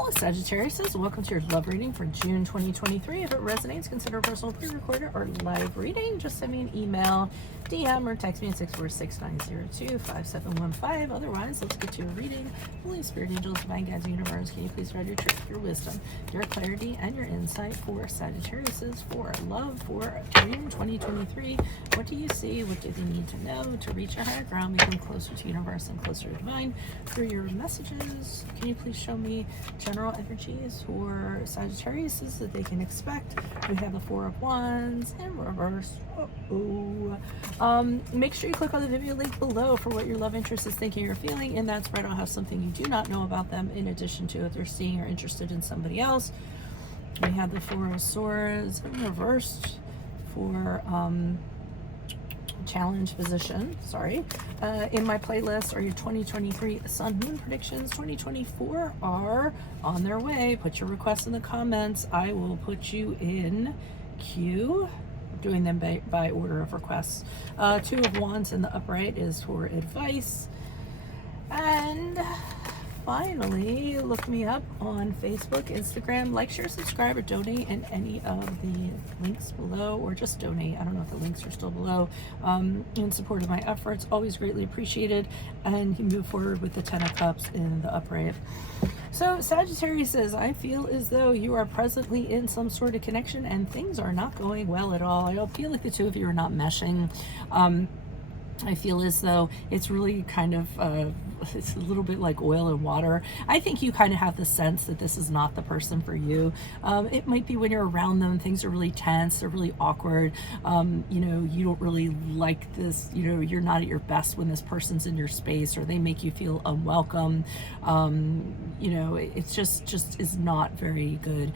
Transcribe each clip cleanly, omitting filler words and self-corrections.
Hello, Sagittarius. Welcome to your love reading for June 2023. If it resonates, consider a personal pre-recorded or live reading. Just send me an email, DM, or text me at 646-902-5715. Otherwise, let's get to a reading. Holy Spirit, angels, divine guides, universe, can you please provide your truth, your wisdom, your clarity, and your insight for Sagittarius for love for June 2023? What do you see? What do they need to know to reach a higher ground, become closer to universe and closer to divine through your messages? Can you please show me general energies for Sagittarius that they can expect? We have the Four of Wands in reverse. Make sure you click on the video link below for what your love interest is thinking or feeling. In that spread, I'll have something you do not know about them in addition to if they're seeing or interested in somebody else. We have the Four of Swords in reversed for challenge position. Sorry. In my playlist are your 2023 Sun Moon predictions. 2024 are on their way. Put your requests in the comments. I will put you in queue. Doing them by order of requests. Two of Wands in the upright is for advice. And finally, look me up on Facebook, Instagram, like, share, subscribe, or donate in any of the links below, or just donate. I don't know if the links are still below. In support of my efforts, always greatly appreciated. And you move forward with the Ten of Cups in the upright. So Sagittarius says, I feel as though you are presently in some sort of connection and things are not going well at all. I feel like the two of you are not meshing. I feel as though it's really kind of, it's a little bit like oil and water. I think you kind of have the sense that this is not the person for you. It might be when you're around them, things are really tense, they're really awkward. You know, you don't really like this, you know, you're not at your best when this person's in your space, or they make you feel unwelcome. You know, it's just is not very good.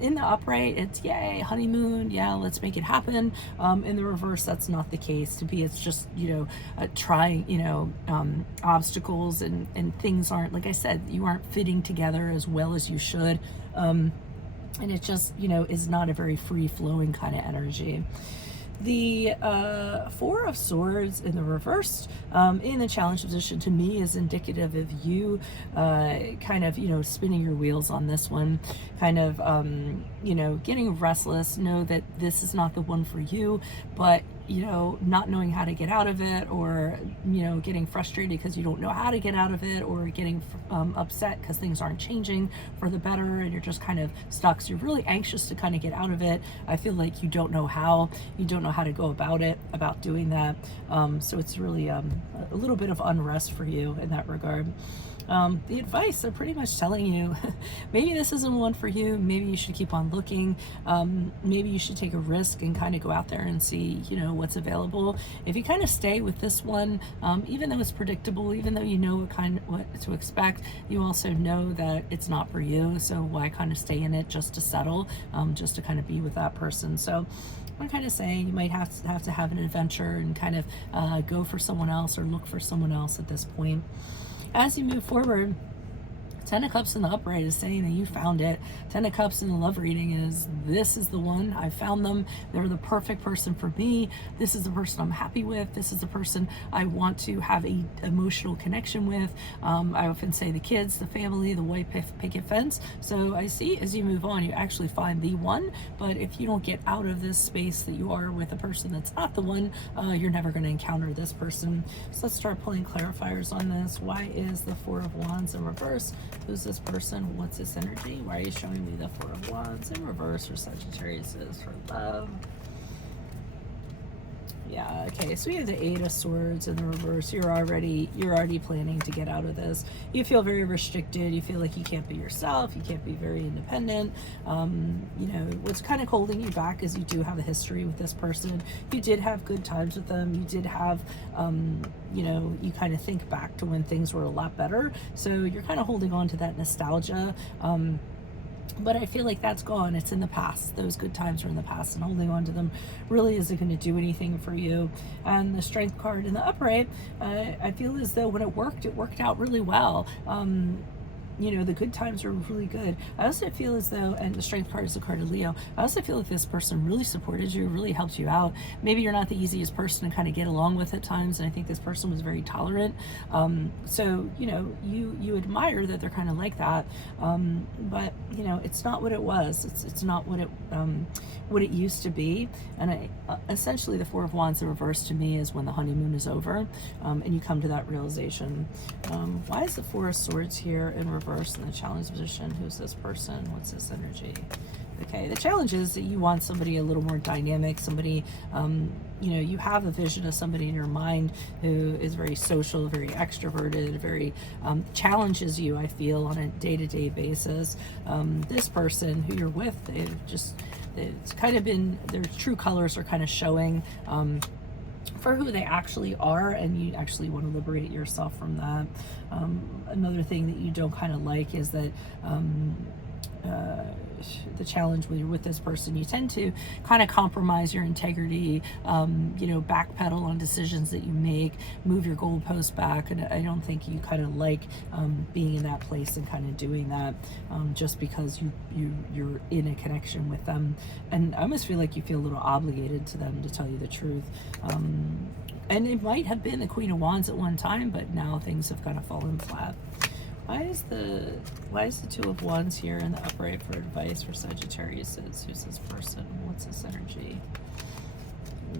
In the upright, it's yay, honeymoon, yeah, let's make it happen. In the reverse, that's not the case. To be, it's just, you know, trying, you know, obstacles and things aren't, like I said, you aren't fitting together as well as you should. And it just, you know, is not a very free-flowing kind of energy. The Four of Swords in the reverse in the challenge position to me is indicative of you kind of, you know, spinning your wheels on this one, kind of, you know, getting restless, know that this is not the one for you, but you know, not knowing how to get out of it, or, you know, getting frustrated because you don't know how to get out of it, or getting upset because things aren't changing for the better and you're just kind of stuck. So you're really anxious to kind of get out of it. I feel like you don't know how to go about doing that. So it's really a little bit of unrest for you in that regard. The advice, they're pretty much telling you, maybe this isn't one for you. Maybe you should keep on looking. Maybe you should take a risk and kind of go out there and see, you know, what's available. If you kind of stay with this one, even though it's predictable, even though you know what to expect, you also know that it's not for you. So why kind of stay in it just to settle, just to kind of be with that person? So I'm kind of saying you might have to have an adventure and kind of go for someone else or look for someone else at this point. As you move forward, Ten of Cups in the upright is saying that you found it. Ten of Cups in the love reading is, this is the one. I found them. They're the perfect person for me. This is the person I'm happy with. This is the person I want to have a emotional connection with. I often say the kids, the family, the white picket fence. So I see as you move on, you actually find the one. But if you don't get out of this space that you are with a person that's not the one, you're never going to encounter this person. So let's start pulling clarifiers on this. Why is the Four of Wands in reverse? Who's this person? What's this energy? Why are you showing me the Four of Wands in reverse for Sagittarius for love? Yeah, okay, so we have the Eight of Swords in the reverse. You're already planning to get out of this. You feel very restricted. You feel like you can't be yourself. You can't be very independent. You know, what's kind of holding you back is you do have a history with this person. You did have good times with them. You did have, you know, you kind of think back to when things were a lot better. So you're kind of holding on to that nostalgia. But I feel like that's gone. It's in the past. Those good times are in the past, and holding on to them really isn't going to do anything for you. And the Strength card in the upright, I feel as though when it worked out really well. you know, the good times are really good. I also feel as though, and the strength card is the card of Leo, I also feel like this person really supported you, really helped you out. Maybe you're not the easiest person to kind of get along with at times, and I think this person was very tolerant. So, you know, you admire that they're kind of like that, but, you know, it's not what it was. It's not what it used to be. And essentially the Four of Wands, the reverse to me, is when the honeymoon is over, and you come to that realization. Why is the Four of Swords here in reverse in the challenge position? Who's this person? What's this energy? Okay, the challenge is that you want somebody a little more dynamic, somebody, you know, you have a vision of somebody in your mind who is very social, very extroverted, very challenges you, I feel, on a day-to-day basis. This person who you're with, it's kind of been, their true colors are kind of showing for who they actually are, and you actually want to liberate yourself from that. Another thing that you don't kind of like is that the challenge when you're with this person, you tend to kind of compromise your integrity, you know, backpedal on decisions that you make, move your goalposts back, and I don't think you kind of like being in that place and kind of doing that just because you're in a connection with them, and I almost feel like you feel a little obligated to them, to tell you the truth. And it might have been the Queen of Wands at one time, but now things have kind of fallen flat. Why is the Two of Wands here in the upright for advice for Sagittarius? Who's this person? What's this energy?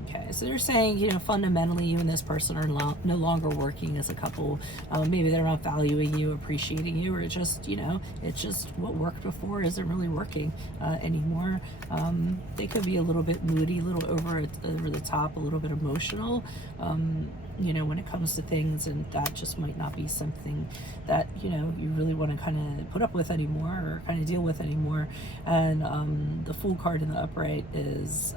Okay, so they're saying, you know, fundamentally you and this person are no longer working as a couple. Maybe they're not valuing you, appreciating you, or just, you know, it's just what worked before isn't really working anymore. They could be a little bit moody, a little over the top, a little bit emotional, you know, when it comes to things, and that just might not be something that, you know, you really want to kind of put up with anymore, or kind of deal with anymore. And the Fool card in the upright is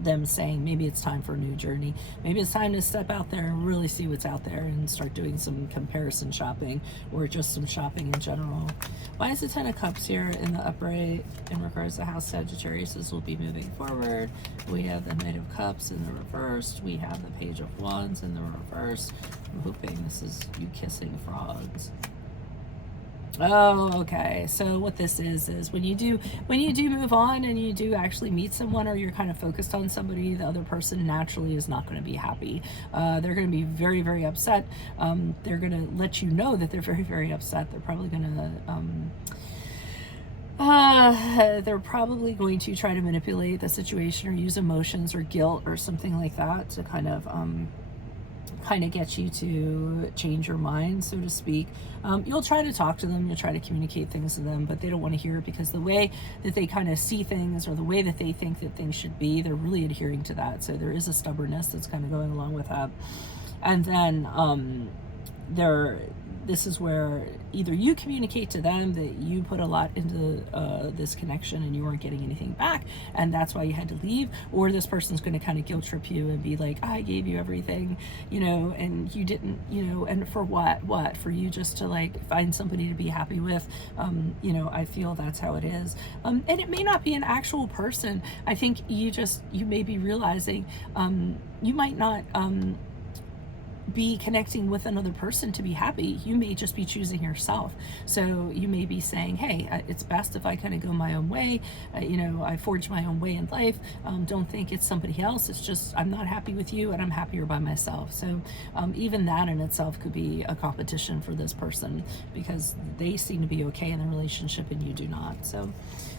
them saying maybe it's time for a new journey. Maybe it's time to step out there and really see what's out there and start doing some comparison shopping, or just some shopping in general. Why is the Ten of Cups here in the upright in regards to how Sagittarius will be moving forward? We have the Knight of Cups in the reverse. We have the Page of Wands in the reverse. I'm hoping this is you kissing frogs. Oh, okay. So what this is when you do move on and you do actually meet someone, or you're kind of focused on somebody, the other person naturally is not going to be happy. They're going to be very, very upset. They're going to let you know that they're very, very upset. They're probably going to try to manipulate the situation, or use emotions or guilt or something like that to kind of get you to change your mind, so to speak. You'll try to talk to them, you'll try to communicate things to them, but they don't want to hear it, because the way that they kind of see things, or the way that they think that things should be, they're really adhering to that. So there is a stubbornness that's kind of going along with that. And then this is where either you communicate to them that you put a lot into this connection and you weren't getting anything back, and that's why you had to leave, or this person's going to kind of guilt trip you and be like, I gave you everything, you know, and you didn't, you know, and for what? For you just to like find somebody to be happy with. You know, I feel that's how it is. And it may not be an actual person. I think you may be realizing you might not be connecting with another person to be happy. You may just be choosing yourself. So you may be saying, hey, it's best if I kind of go my own way. You know, I forge my own way in life. Don't think it's somebody else. It's just, I'm not happy with you and I'm happier by myself. So even that in itself could be a competition for this person, because they seem to be okay in the relationship and you do not. So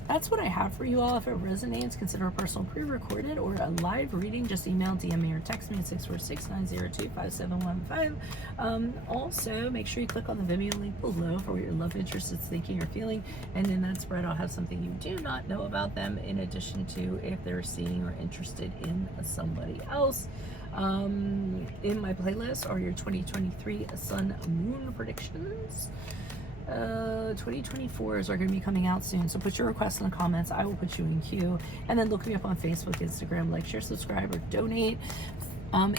that's what I have for you all. If it resonates, consider a personal pre-recorded or a live reading. Just email, DM me, or text me at 646-902-5715. Also, make sure you click on the Vimeo link below for what your love interest is thinking or feeling. And in that spread, I'll have something you do not know about them, in addition to if they're seeing or interested in somebody else. In my playlist are your 2023 Sun Moon predictions. 2024s are going to be coming out soon, so put your requests in the comments. I will put you in queue, and then look me up on Facebook, Instagram, like, share, subscribe, or donate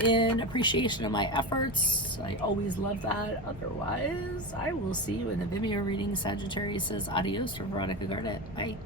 in appreciation of my efforts. I always love that. Otherwise, I will see you in the Vimeo reading. Sagittarius says adios for Veronica Garnett. Bye.